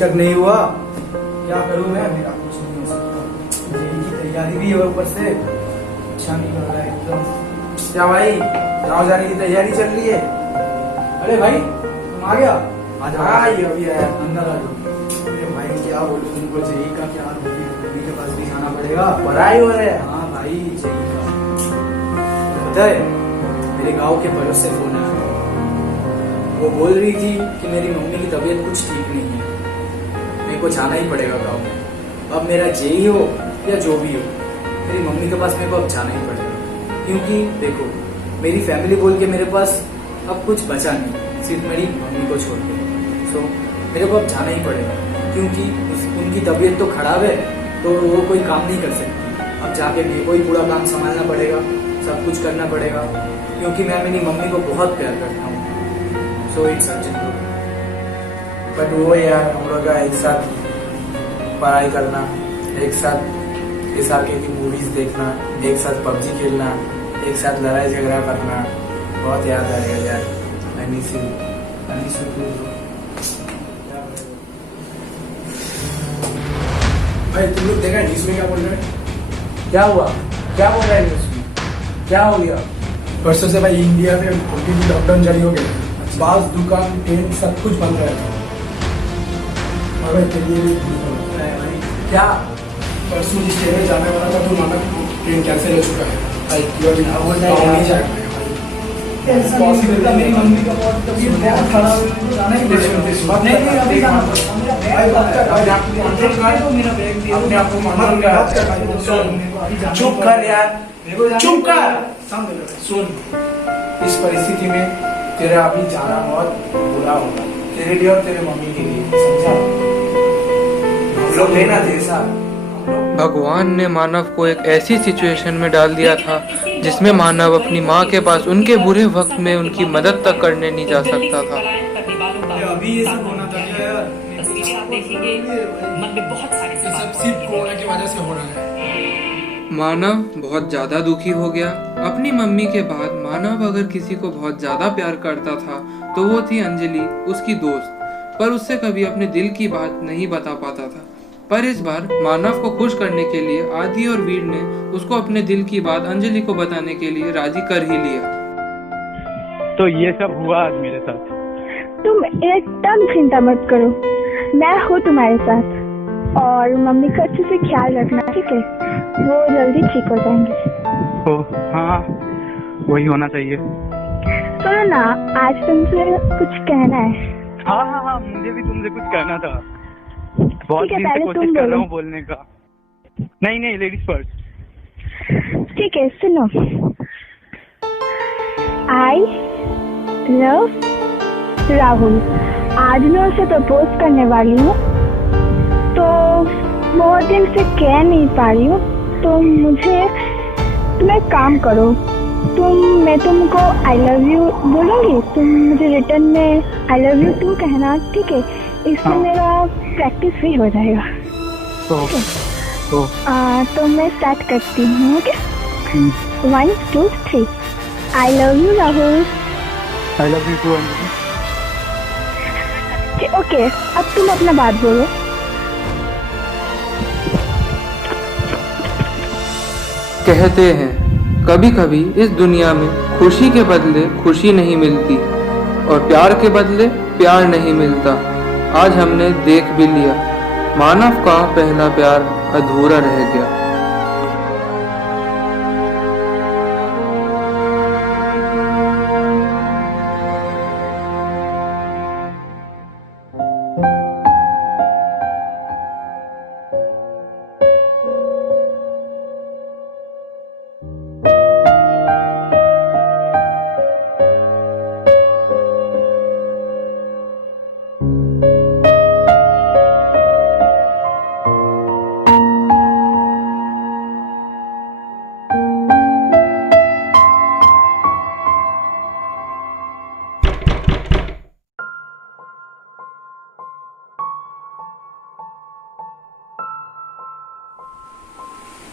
तक नहीं हुआ, क्या करूं मैं? मेरा कुछ नहीं हो सकता। जेई की तैयारी भी है ऊपर से, अच्छा नहीं लग रहा है एकदम। क्या भाई, गाँव जाने की तैयारी चल रही है? अरे भाई तुम आ गया? आज अभी आया। अंदर आ जाओ। अरे भाई क्या बोलूं तुमको, जेई का क्या, रूबी के पास भी जाना पड़ेगा। पढ़ाई हो रहा है? हाँ भाई, जेई का पता है, मेरे गांव के पड़ोस से फोन आया। वो बोल रही थी कि मेरी मम्मी की तबीयत कुछ ठीक नहीं है, मेरे को जाना ही पड़ेगा गांव में। अब मेरा जेई हो या जो भी हो, मेरी मम्मी के पास मेरे को अब जाना ही पड़ेगा। क्योंकि देखो, मेरी फैमिली बोल के मेरे पास अब कुछ बचा नहीं, सिर्फ मेरी मम्मी को छोड़ के। सो मेरे को अब जाना ही पड़ेगा, क्योंकि उनकी तबीयत तो खराब है, तो वो कोई काम नहीं कर सकती। अब जाके मेरे को ही पूरा काम संभालना पड़ेगा, सब कुछ करना पड़ेगा, क्योंकि मैं मेरी मम्मी को बहुत प्यार करता हूँ। So it's urgent. बट वो यार, हम लोग का एक साथ पढ़ाई करना, एक साथ SRK की मूवीज देखना, एक साथ PUBG खेलना, एक साथ लड़ाई झगड़ा करना, बहुत याद आएगा यार। I miss you. I miss you too. भाई तुम लोग देखा न्यूज में क्या बोल रहे हैं? क्या हुआ? क्या बोल रहे हैं न्यूज में? क्या हो गया? परसों से भाई इंडिया में कंप्लीटली लॉकडाउन जारी हो गया। बास, दुकान, ट्रेन सब कुछ बंद रहेगा। और भाई चलिए भी लगता है भाई, क्या? परसों जिस ट्रेन में जाने वाला था तो माना ट्रेन कैंसिल हो चुका है भाई। वो नहीं जाएगा पॉसिबल था। मेरी मम्मी का बहुत तबीयत बहुत खराब है, तो जाना ही पड़ेगा। नहीं अभी जाना पड़ेगा भाई। अपने आप को कंट्रोल कर। चुप कर यार, चुप कर। सुन, इस परिस्थिति में तेरा अभी जाना बहुत बुरा होगा, तेरे लिए और तेरे मम्मी के लिए, समझा? हम लोग लेना तेरे साथ। भगवान ने मानव को एक ऐसी सिचुएशन में डाल दिया था जिसमें मानव अपनी माँ के पास उनके बुरे वक्त में उनकी मदद तक करने नहीं जा सकता था। अभी ये सब होना था क्या यार? ये सब सिर्फ कोरोना की वजह से हो रहा है। मानव बहुत ज्यादा दुखी हो गया। अपनी मम्मी के बाद मानव अगर किसी को बहुत ज्यादा प्यार करता था तो वो थी अंजलि, उसकी दोस्त, पर उससे कभी अपने दिल की बात नहीं बता पाता था। पर इस बार मानव को खुश करने के लिए आदि और वीर ने उसको अपने दिल की बात अंजलि को बताने के लिए राजी कर ही लिया। तो ये सब हुआ आज मेरे साथ। तुम एकदम चिंता मत करो, मैं हूँ तुम्हारे साथ। और मम्मी का अच्छे से ख्याल रखना, ठीक है? वो जल्दी ठीक हो जाएंगे। हाँ, वही होना चाहिए। सुनो ना, आज तुमसे कुछ कहना है। हाँ, मुझे भी तुमसे कुछ कहना था। बहुत दिन से कोशिश कर रहा हूँ बोलने का। नहीं, लेडीज फर्स्ट। ठीक है, सुनो। I love Rahul. आज मैं उसे प्रपोज करने वाली हूँ, तो बहुत दिन से कह नहीं पा रही हूँ, तो तुम एक काम करो। मैं तुमको आई लव यू बोलूँगी, तुम मुझे रिटर्न में आई लव यू टू कहना, ठीक है? इससे मेरा प्रैक्टिस भी हो जाएगा। तो मैं स्टार्ट करती हूँ। Okay, 1 2 3। I love you Rahul. I love you too Anjali. Okay, अब तुम अपना बात बोलो। कहते हैं कभी कभी इस दुनिया में खुशी के बदले खुशी नहीं मिलती और प्यार के बदले प्यार नहीं मिलता। आज हमने देख भी लिया, मानव का पहला प्यार अधूरा रह गया।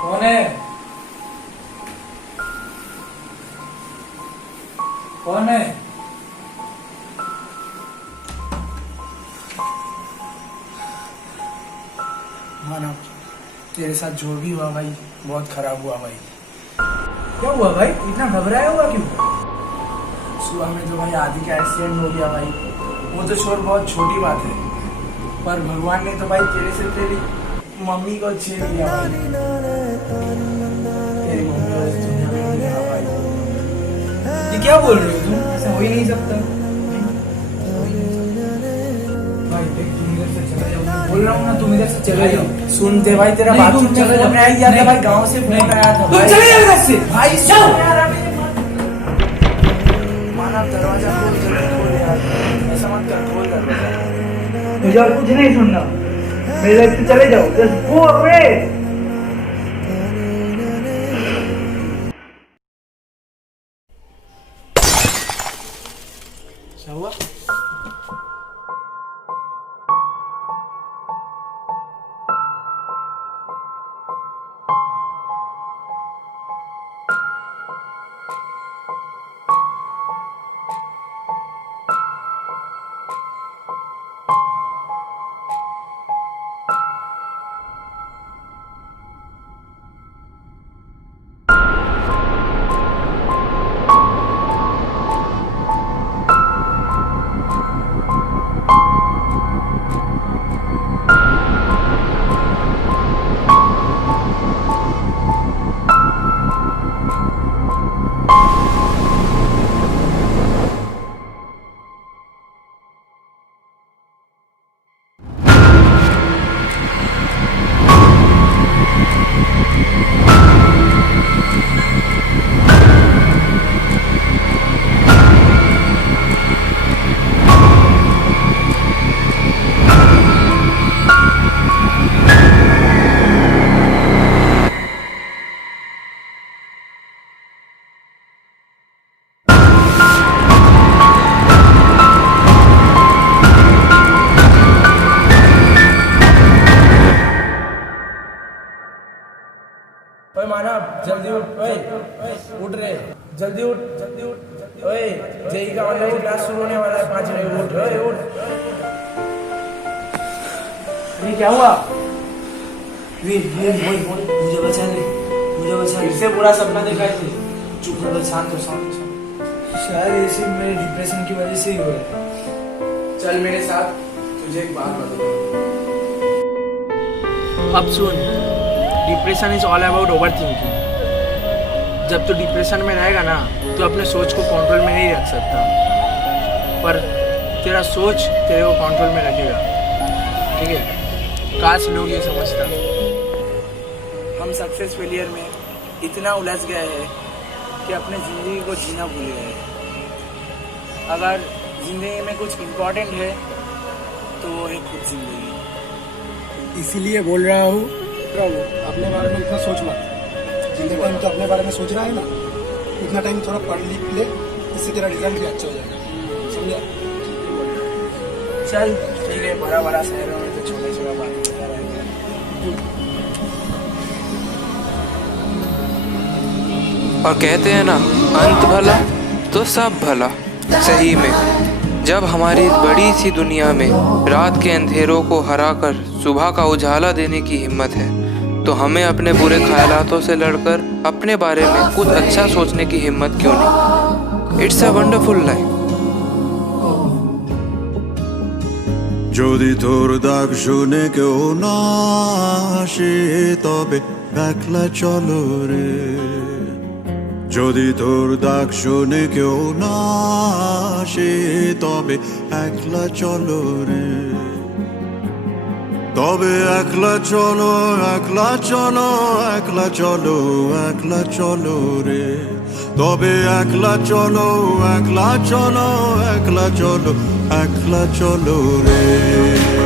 कौन है? कौन है? तेरे साथ जो भी हुआ भाई बहुत खराब हुआ भाई। क्या हुआ भाई, इतना घबराया हुआ क्यों? सुबह में तो भाई आदि का एक्सीडेंट हो गया भाई। वो तो छोड़, बहुत छोटी बात है, पर भगवान ने तो भाई तेरे से तेरी मम्मी को छीन लिया भाई। तेरी मम्मी को इस दुनिया में नहीं रहा भाई। ये क्या बोल रहे हो तुम? ऐसा हो ही नहीं सकता। भाई देख, तुम इधर से चले जाओ, मैं बोल रहा हूँ ना, तुम इधर से चले जाओ। सुनते भाई, तेरा नहीं, बात तुम चले जाओ। भाई गाँव से फोन आया था। तुम चले जाओ इधर से भाई जाओ। मानव दरवाजा खोल, जल्दी खोल यार, ऐसा मत कर, खोल दरवाजा। मुझे और कुछ नहीं सुनना, मेरे लाइफ से चले जाओ, जस्ट गो अवे। क्या हुआ? ओए मानव, जल्दी उठ, ओए उठ रे, जल्दी उठ, जल्दी उठ। ओए जेई का ऑनलाइन क्लास शुरू होने वाला है 5 बजे, उठ, ओए उठ। ये क्या हुआ? मुझे बचा ले, मुझे बचा ले। फिर से बुरा सपना देखा है तुझे? चुप कर, शांत हो, शांत हो, शांत हो। शायद ये सिर्फ मेरे डिप्रेशन की वजह से ही हो रहा है। चल मेरे साथ, तुझे एक बात बताऊं। अब सुन, depression is all about over thinking. जब तू डिप्रेशन में रहेगा ना, तो अपने सोच को कंट्रोल में नहीं रख सकता, पर तेरा सोच तेरे को कंट्रोल में रखेगा, ठीक है? काश लोग ये समझता। हम सक्सेस फेलियर में इतना उलझ गए हैं कि अपने ज़िंदगी को जीना भूल गए हैं। अगर ज़िंदगी में कुछ इम्पोर्टेंट है तो वो है खुद ज़िंदगी। इसीलिए बोल रहा हूँ, अपने बारे में इतना सोच मत। जितने टाइम तो अपने बारे में सोच रहा है ना, उतना टाइम थोड़ा पढ़ लिख ले, इससे तेरा रिजल्ट भी अच्छा हो जाएगा, समझा? चल ठीक है, बड़ा बड़ा शहरों में तो छोटे छोटा बात होता रहेगा। और कहते हैं ना, अंत भला तो सब भला। सही में जब हमारी इस बड़ी सी दुनिया में रात के अंधेरों को हराकर सुबह का उजाला देने की हिम्मत है, तो हमें अपने बुरे ख्यालातों से लड़कर अपने बारे में कुछ अच्छा सोचने की हिम्मत क्यों नहीं? It's a wonderful life. যদি তোর ডাক শুনে কেউ না আসে তবে একলা চলো রে, যদি তোর ডাক শুনে কেউ না আসে তবে একলা চলো রে, তবে একলা চলো, একলা চলো, একলা চলো, একলা চলো রে, তবে একলা চলো, একলা চলো, একলা চলো, একলা চলো রে।